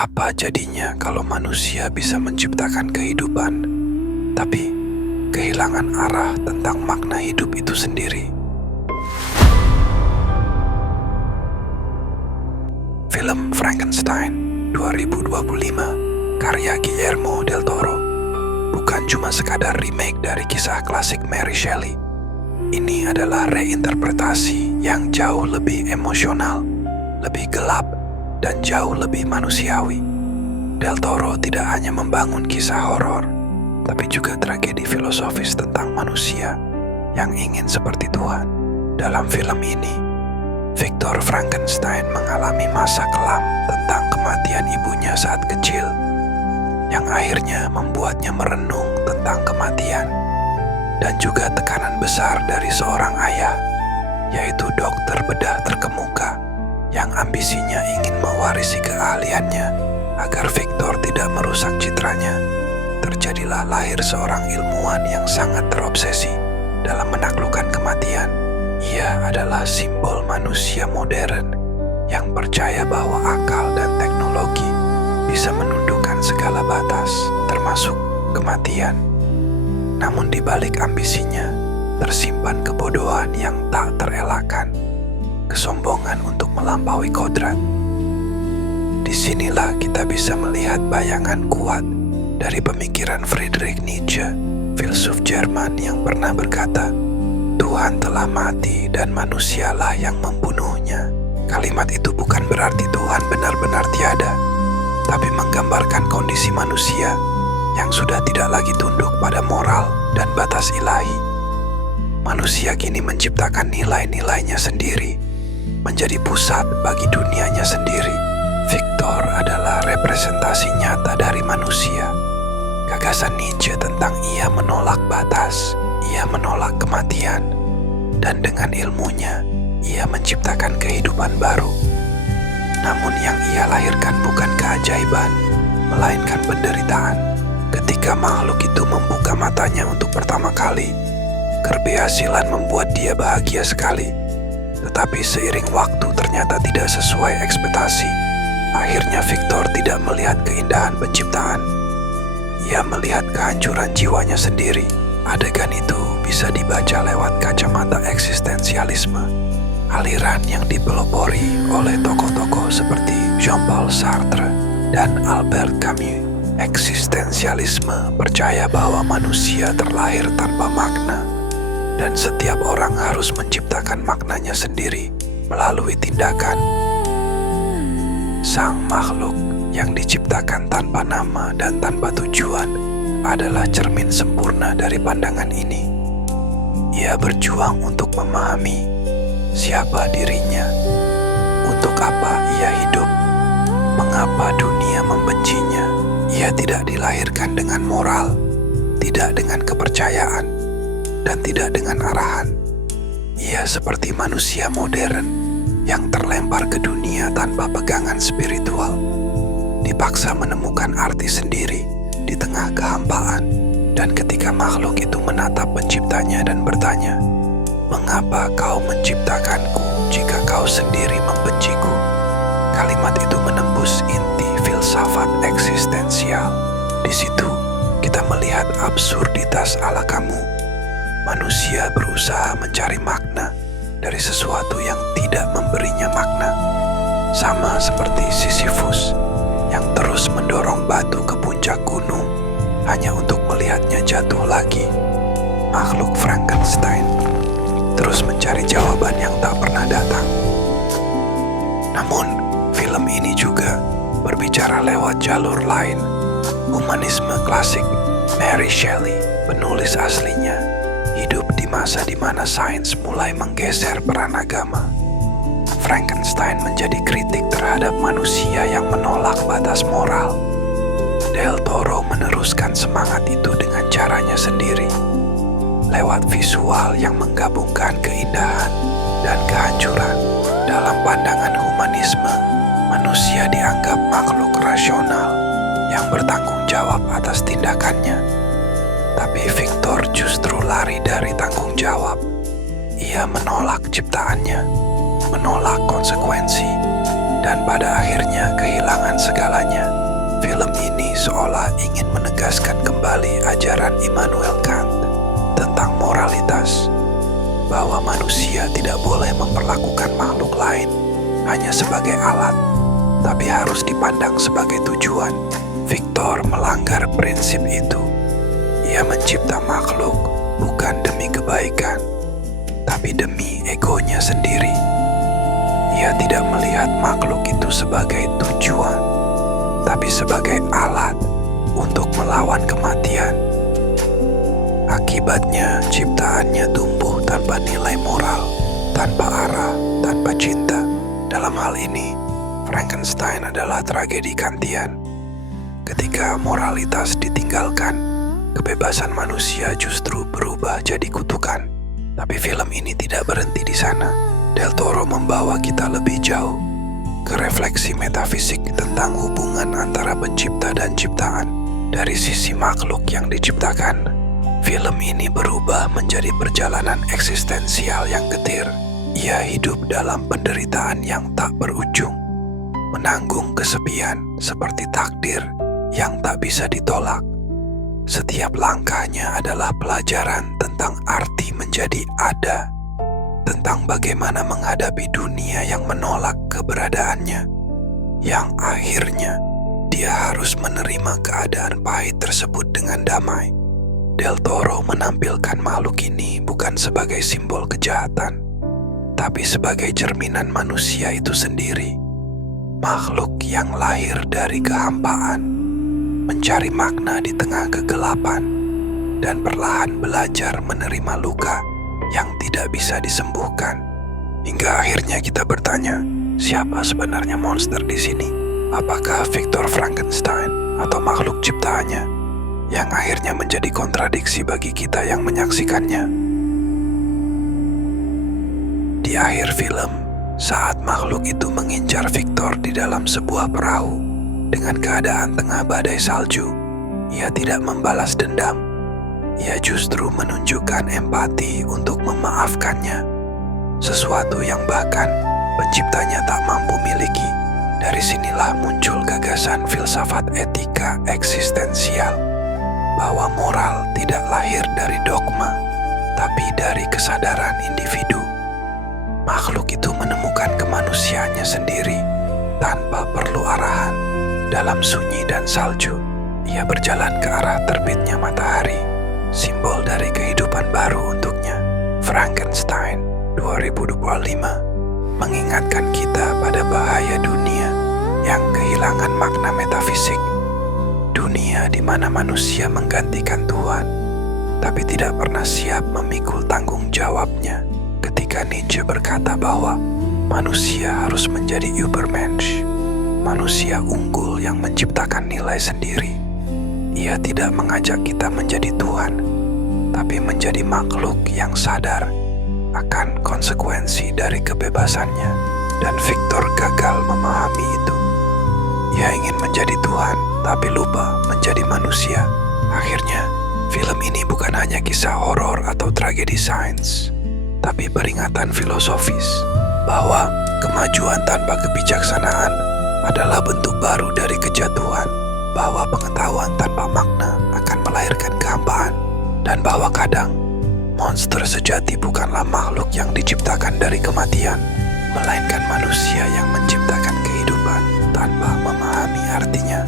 Apa jadinya kalau manusia bisa menciptakan kehidupan, tapi kehilangan arah tentang makna hidup itu sendiri? Film Frankenstein 2025 karya Guillermo del Toro bukan cuma sekadar remake dari kisah klasik Mary Shelley. Ini adalah reinterpretasi yang jauh lebih emosional, lebih gelap, dan jauh lebih manusiawi. Del Toro tidak hanya membangun kisah horor, tapi juga tragedi filosofis tentang manusia yang ingin seperti Tuhan. Dalam film ini, Victor Frankenstein mengalami masa kelam tentang kematian ibunya saat kecil, yang akhirnya membuatnya merenung tentang kematian, dan juga tekanan besar dari seorang ayah, yaitu dokter bedah terkemuka yang ambisinya ingin mewarisi keahliannya agar Victor tidak merusak citranya. Terjadilah lahir seorang ilmuwan yang sangat terobsesi dalam menaklukkan kematian. Ia adalah simbol manusia modern yang percaya bahwa akal dan teknologi bisa menundukkan segala batas, termasuk kematian. Namun di balik ambisinya, tersimpan kebodohan yang tak terelakkan, kesombongan untuk melampaui kodrat. Disinilah kita bisa melihat bayangan kuat dari pemikiran Friedrich Nietzsche, filsuf Jerman yang pernah berkata, "Tuhan telah mati dan manusialah yang membunuhnya." Kalimat itu bukan berarti Tuhan benar-benar tiada, tapi menggambarkan kondisi manusia yang sudah tidak lagi tunduk pada moral dan batas ilahi. Manusia kini menciptakan nilai-nilainya sendiri, menjadi pusat bagi dunianya sendiri. Victor adalah representasi nyata dari manusia. Gagasan Nietzsche tentang ia menolak batas, ia menolak kematian, dan dengan ilmunya, ia menciptakan kehidupan baru. Namun yang ia lahirkan bukan keajaiban, melainkan penderitaan. Ketika makhluk itu membuka matanya untuk pertama kali, keberhasilan membuat dia bahagia sekali. Tetapi seiring waktu ternyata tidak sesuai ekspektasi. Akhirnya Victor tidak melihat keindahan penciptaan. Ia melihat kehancuran jiwanya sendiri. Adegan itu bisa dibaca lewat kacamata eksistensialisme, aliran yang dipelopori oleh tokoh-tokoh seperti Jean-Paul Sartre dan Albert Camus. Eksistensialisme percaya bahwa manusia terlahir tanpa makna, dan setiap orang harus menciptakan maknanya sendiri melalui tindakan. Sang makhluk yang diciptakan tanpa nama dan tanpa tujuan adalah cermin sempurna dari pandangan ini. Ia berjuang untuk memahami siapa dirinya, untuk apa ia hidup, mengapa dunia membencinya. Ia tidak dilahirkan dengan moral, tidak dengan kepercayaan, dan tidak dengan arahan. Ia seperti manusia modern yang terlempar ke dunia tanpa pegangan spiritual, dipaksa menemukan arti sendiri di tengah kehampaan. Dan ketika makhluk itu menatap penciptanya dan bertanya, "Mengapa kau menciptakanku jika kau sendiri membenciku?" Kalimat itu menembus inti filsafat eksistensial. Di situ kita melihat absurditas ala kamu. Manusia berusaha mencari makna dari sesuatu yang tidak memberinya makna. Sama seperti Sisyphus yang terus mendorong batu ke puncak gunung hanya untuk melihatnya jatuh lagi. Makhluk Frankenstein terus mencari jawaban yang tak pernah datang. Namun, film ini juga berbicara lewat jalur lain. Humanisme klasik Mary Shelley, penulis aslinya, hidup di masa di mana sains mulai menggeser peran agama. Frankenstein menjadi kritik terhadap manusia yang menolak batas moral. Del Toro meneruskan semangat itu dengan caranya sendiri, lewat visual yang menggabungkan keindahan dan kehancuran. Dalam pandangan humanisme, manusia dianggap makhluk rasional yang bertanggung jawab atas tindakannya. Tapi Victor justru lari dari tanggung jawab. Ia menolak ciptaannya, menolak konsekuensi, dan pada akhirnya kehilangan segalanya. Film ini seolah ingin menegaskan kembali ajaran Immanuel Kant tentang moralitas, bahwa manusia tidak boleh memperlakukan makhluk lain hanya sebagai alat, tapi harus dipandang sebagai tujuan. Victor melanggar prinsip itu. Ia mencipta makhluk bukan demi kebaikan, tapi demi egonya sendiri. Ia tidak melihat makhluk itu sebagai tujuan, tapi sebagai alat untuk melawan kematian. Akibatnya, ciptaannya tumbuh tanpa nilai moral, tanpa arah, tanpa cinta. Dalam hal ini, Frankenstein adalah tragedi Kantian. Ketika moralitas ditinggalkan, kebebasan manusia justru berubah jadi kutukan. Tapi film ini tidak berhenti di sana. Del Toro membawa kita lebih jauh ke refleksi metafisik tentang hubungan antara pencipta dan ciptaan. Dari sisi makhluk yang diciptakan, film ini berubah menjadi perjalanan eksistensial yang getir. Ia hidup dalam penderitaan yang tak berujung, menanggung kesepian seperti takdir yang tak bisa ditolak. Setiap langkahnya adalah pelajaran tentang arti menjadi ada, tentang bagaimana menghadapi dunia yang menolak keberadaannya, yang akhirnya dia harus menerima keadaan pahit tersebut dengan damai. Del Toro menampilkan makhluk ini bukan sebagai simbol kejahatan, tapi sebagai cerminan manusia itu sendiri. Makhluk yang lahir dari kehampaan, mencari makna di tengah kegelapan, dan perlahan belajar menerima luka yang tidak bisa disembuhkan. Hingga akhirnya kita bertanya, siapa sebenarnya monster di sini? Apakah Victor Frankenstein atau makhluk ciptaannya yang akhirnya menjadi kontradiksi bagi kita yang menyaksikannya? Di akhir film, saat makhluk itu mengincar Victor di dalam sebuah perahu dengan keadaan tengah badai salju, ia tidak membalas dendam. Ia justru menunjukkan empati untuk memaafkannya, sesuatu yang bahkan penciptanya tak mampu miliki. Dari sinilah muncul gagasan filsafat etika eksistensial, bahwa moral tidak lahir dari dogma, tapi dari kesadaran individu. Makhluk itu menemukan kemanusiaannya sendiri tanpa perlu arahan. Dalam sunyi dan salju, ia berjalan ke arah terbitnya matahari, simbol dari kehidupan baru untuknya. Frankenstein 2025 mengingatkan kita pada bahaya dunia yang kehilangan makna metafisik. Dunia di mana manusia menggantikan Tuhan, tapi tidak pernah siap memikul tanggung jawabnya. Ketika Nietzsche berkata bahwa manusia harus menjadi Übermensch, manusia unggul yang menciptakan nilai sendiri. Ia tidak mengajak kita menjadi Tuhan, tapi menjadi makhluk yang sadar akan konsekuensi dari kebebasannya. Dan Victor gagal memahami itu. Ia ingin menjadi Tuhan, tapi lupa menjadi manusia. Akhirnya, film ini bukan hanya kisah horor atau tragedi sains, tapi peringatan filosofis bahwa kemajuan tanpa kebijaksanaan adalah bentuk baru dari kejatuhan, bahwa pengetahuan tanpa makna akan melahirkan kehampaan, dan bahwa kadang monster sejati bukanlah makhluk yang diciptakan dari kematian, melainkan manusia yang menciptakan kehidupan tanpa memahami artinya.